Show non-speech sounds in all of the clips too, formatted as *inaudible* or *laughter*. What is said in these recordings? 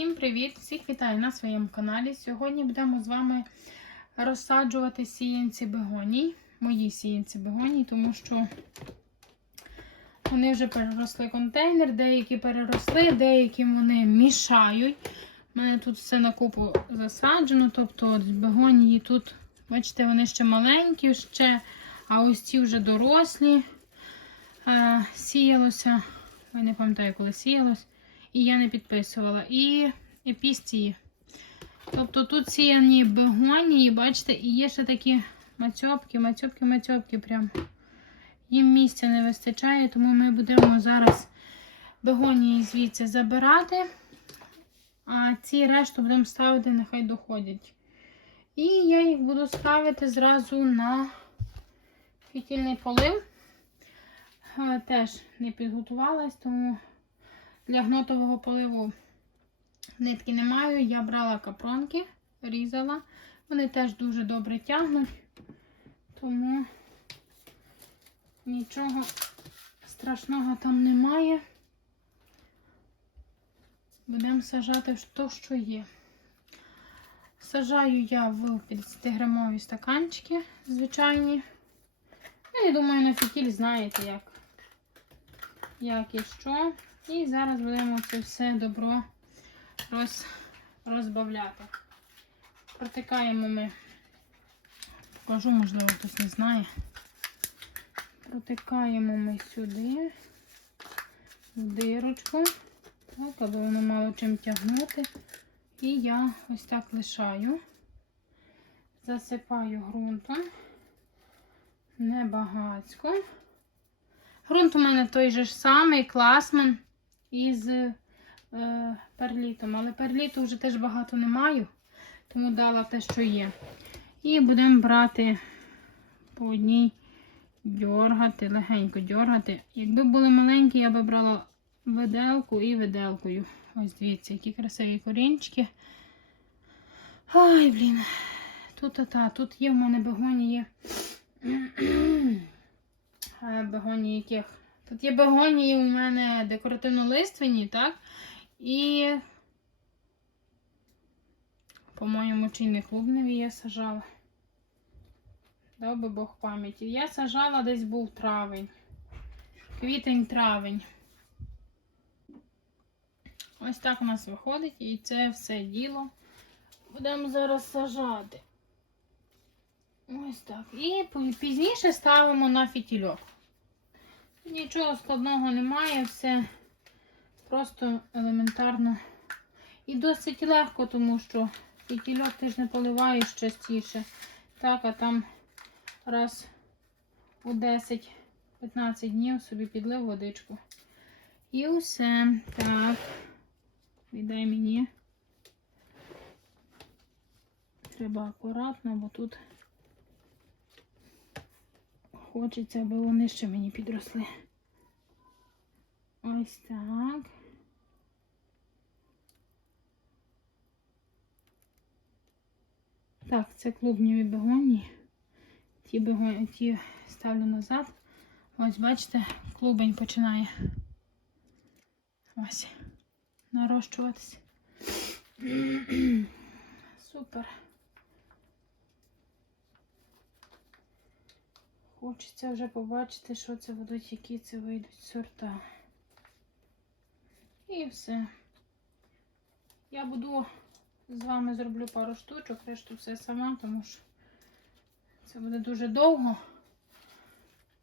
Всім привіт! Всіх вітаю на своєму каналі. Сьогодні будемо з вами розсаджувати сіянці бегоній, мої сіянці бегоній, тому що вони вже переросли контейнер, деякі переросли, деякі вони мішають. У мене тут все на купу засаджено, тобто от бегонії тут, бачите, вони ще маленькі, ще, а ось ці вже дорослі. А, сіялося, я не пам'ятаю, коли сіялось. І я не підписувала. І епістії. Тобто тут сіяні бегонії, бачите, і є ще такі мацьопки, мацьопки, мацьопки. Прям. Їм місця не вистачає, тому ми будемо зараз бегонії звідси забирати. А ці решту будемо ставити, нехай доходять. І я їх буду ставити зразу на фітільний полив. Теж не підготувалась, тому для гнотового поливу нитки не маю. Я брала капронки, різала. Вони теж дуже добре тягнуть, тому нічого страшного там немає. Будемо сажати то, що є. Сажаю я в 50-грамові стаканчики звичайні. Ну, я думаю, на фітіль знаєте, як, як і що. І зараз будемо це все добро роз, розбавляти. Протикаємо ми, покажу, можливо, хтось не знає. Протикаємо ми сюди, в дирочку, так, аби воно мало чим тягнути. І я ось так лишаю, засипаю ґрунтом, небагацько. Грунт у мене той же ж самий, класмен із е, перлітом. Але перліту вже теж багато не маю, тому дала те, що є. І будемо брати по одній дьоргати, легенько дьоргати. Якби були маленькі, я би брала виделку і виделкою. Ось дивіться, які красиві корінчики. Ай, блін. Тут та, тут є в мене бегонії. *clears throat* Е, Бегонії яких? Тут є бегонії у мене декоративно-лиственні, так? І, по-моєму, чийний клубневі я сажала. Дав би Бог пам'яті. Я сажала десь був травень. Квітень-травень. Ось так у нас виходить, і це все діло. Будемо зараз сажати. Ось так. І пізніше ставимо на фітільок. Нічого складного немає, все просто елементарно. І досить легко, тому що фітільок ти ж не поливаєш частіше. Так, а там раз у 10-15 днів собі підлив водичку. І все. Так. Віддай мені. Треба акуратно, бо тут хочеться, аби вони ще мені підросли. Ось так. Так, це клубніві бегонії. Ті бегоні, ті ставлю назад. Ось, бачите, клубень починає ось нарощуватися. *clears throat* Супер. Хочеться вже побачити, що це будуть, які це вийдуть сорта. І все. Я буду з вами зроблю пару штучок, решту все сама, тому що це буде дуже довго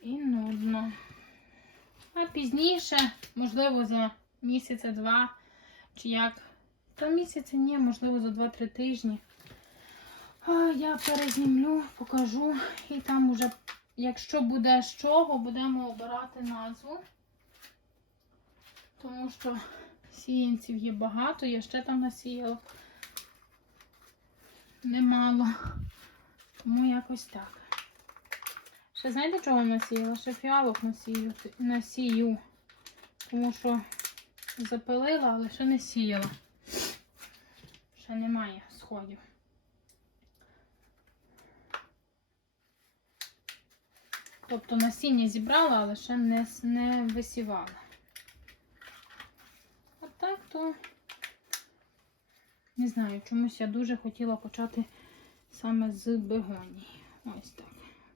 і нудно. А пізніше, можливо, за місяця два чи як. Та місяця ні, можливо, за 2-3 тижні. А, я перезнімлю, покажу. І там уже, якщо буде з чого, будемо обирати назву. Тому що сіянців є багато, я ще там насіяла. Немало. Тому якось так. Ще знаєте, чого насіяла? Ще фіалок насію, насію. Тому що запилила, але ще не сіяла. Ще немає сходів. Тобто насіння зібрала, але ще не, не висівала. А так то Не знаю, чомусь я дуже хотіла почати саме з бегонії. Ось так.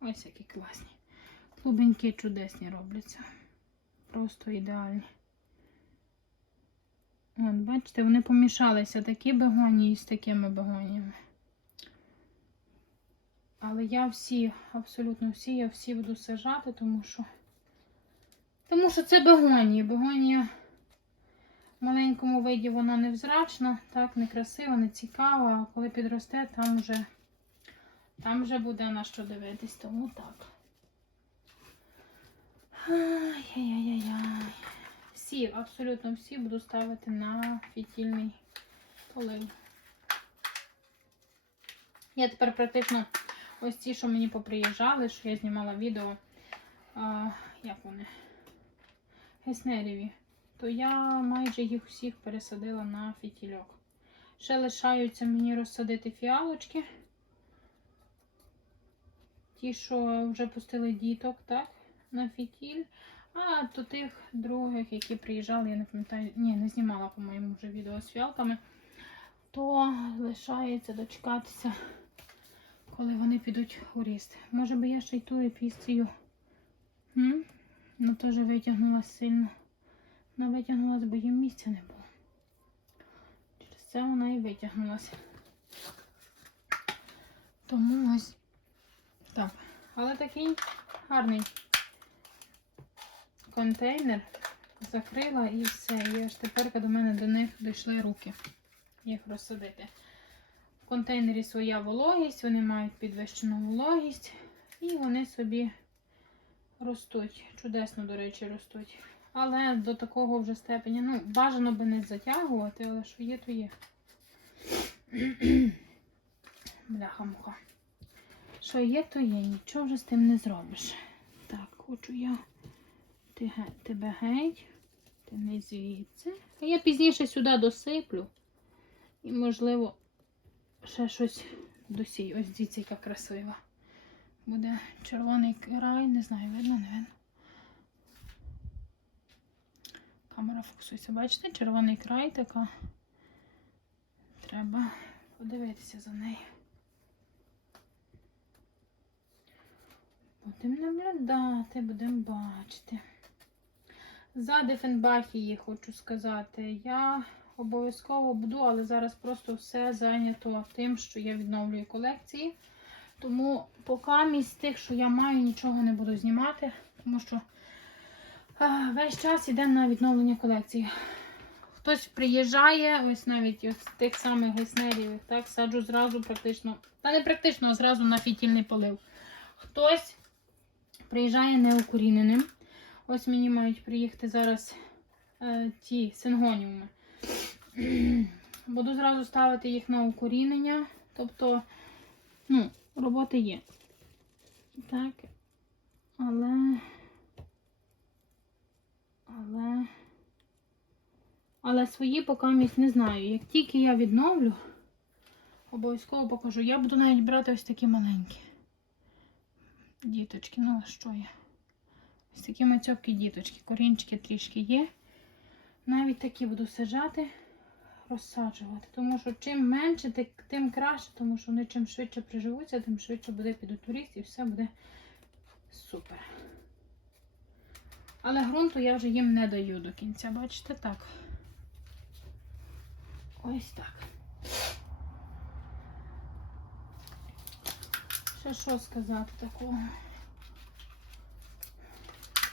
Ось які класні. Клубеньки чудесні робляться. Просто ідеальні. От, бачите, вони помішалися такі бегонії з такими бегоніями. Але я всі, абсолютно всі, я всі буду сажати, тому що. Тому що це бегонії. Бегонія в маленькому виді вона невзрачна, так, некрасива, не цікава, а коли підросте, там вже, там вже буде на що дивитись, тому так. Ай-яй-яй-яй. Всі, абсолютно всі буду ставити на фітільний полив. Я тепер практично ось ці, що мені поприїжджали, що я знімала відео, а, як вони, геснеріві, то я майже їх всіх пересадила на фітільок. Ще лишаються мені розсадити фіалочки. Ті, що вже пустили діток, так, на фітіль. А до тих других, які приїжджали, я не пам'ятаю, ні, не знімала, по-моєму, вже відео з фіалками, то лишається дочекатися, коли вони підуть у ріст. Може би я ще й ту епісцію. М? Ну теж витягнулася сильно. Вона витягнулася, бо їм місця не було. Через це вона і витягнулася. Тому ось так. Але такий гарний контейнер закрила і все. І аж тепер до мене до них дійшли руки їх розсадити. В контейнері своя вологість, вони мають підвищену вологість, і вони собі ростуть. Чудесно, до речі, ростуть. Але до такого вже степеня, ну, бажано би не затягувати, але що є, то є. *clears throat* Бляха-муха. Що є, то є. Нічого вже з тим не зробиш. Так, хочу я ти, тебе геть. Ти не звідси. А я пізніше сюди досиплю. І, можливо, ще щось досію. Ось дивіться, яка красива. Буде червоний край, не знаю, видно, не видно. Камера фокусується. Бачите, червоний край така. Треба подивитися за нею. Будемо наблюдати, будемо бачити. За Дефенбахії хочу сказати, я обов'язково буду, але зараз просто все зайнято тим, що я відновлюю колекції. Тому поки з тих, що я маю, нічого не буду знімати, тому що а, весь час йде на відновлення колекції. Хтось приїжджає, ось навіть з тих самих геснерів, так, саджу зразу практично, та не практично, а зразу на фітільний полив. Хтось приїжджає неукоріненим. Ось мені мають приїхати зараз е, ті сингоніуми. Буду зразу ставити їх на укорінення. Тобто, ну, роботи є. Так. Але. Але. Але свої поки місць не знаю. Як тільки я відновлю, обов'язково покажу. Я буду навіть брати ось такі маленькі. Діточки, ну а що я? Ось такі мацьопкі діточки, корінчики трішки є. Навіть такі буду саджати, розсаджувати. Тому що чим менше, тим краще, тому що вони чим швидше приживуться, тим швидше буде підуть ріст і все буде супер. Але ґрунту я вже їм не даю до кінця. Бачите, так. Ось так. Ще що сказати такого?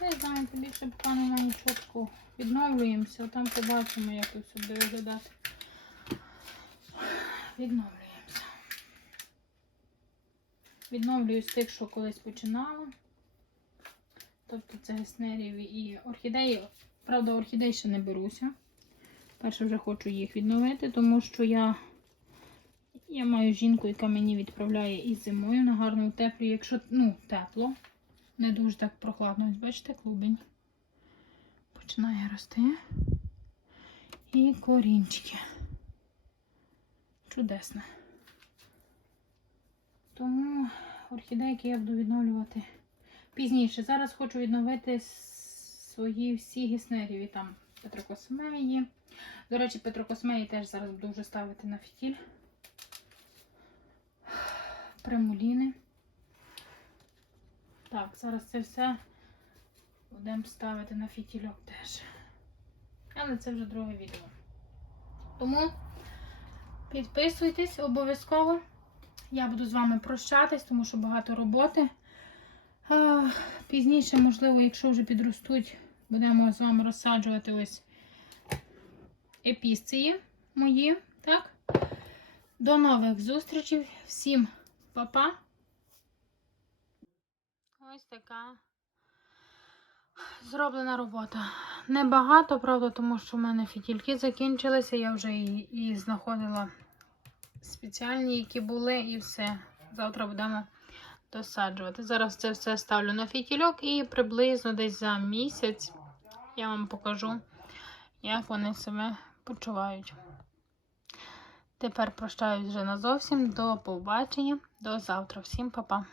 Я знаю, більше поки немає нічого такого. Відновлюємося, там побачимо, як все буде виглядати. Відновлюємося. Відновлюю з тих, що колись починала. Тобто це геснеріві і орхідеї. Правда, орхідей ще не беруся. Перше вже хочу їх відновити, тому що я, я маю жінку, яка мені відправляє і зимою на гарному теплі, якщо ну, тепло. Не дуже так прохладно. Ось бачите, клубень. Починає рости. І корінчики. Чудесно. Тому орхідейки я буду відновлювати пізніше. Зараз хочу відновити свої всі гіснеріві там петрокосмеї. До речі, петрокосмеї теж зараз буду вже ставити на фітіль. Примуліни. Так, зараз це все будемо ставити на фітільок теж. Але це вже друге відео. Тому підписуйтесь обов'язково. Я буду з вами прощатись, тому що багато роботи. Пізніше, можливо, якщо вже підростуть, будемо з вами розсаджувати ось епісції мої. Так? До нових зустрічей. Всім па-па. Ось така зроблена робота. Небагато, правда, тому що в мене фітільки закінчилися. Я вже і, знаходила спеціальні, які були, і все. Завтра будемо досаджувати. Зараз це все ставлю на фітільок і приблизно десь за місяць я вам покажу, як вони себе почувають. Тепер прощаюсь вже назовсім. До побачення, до завтра. Всім па-па.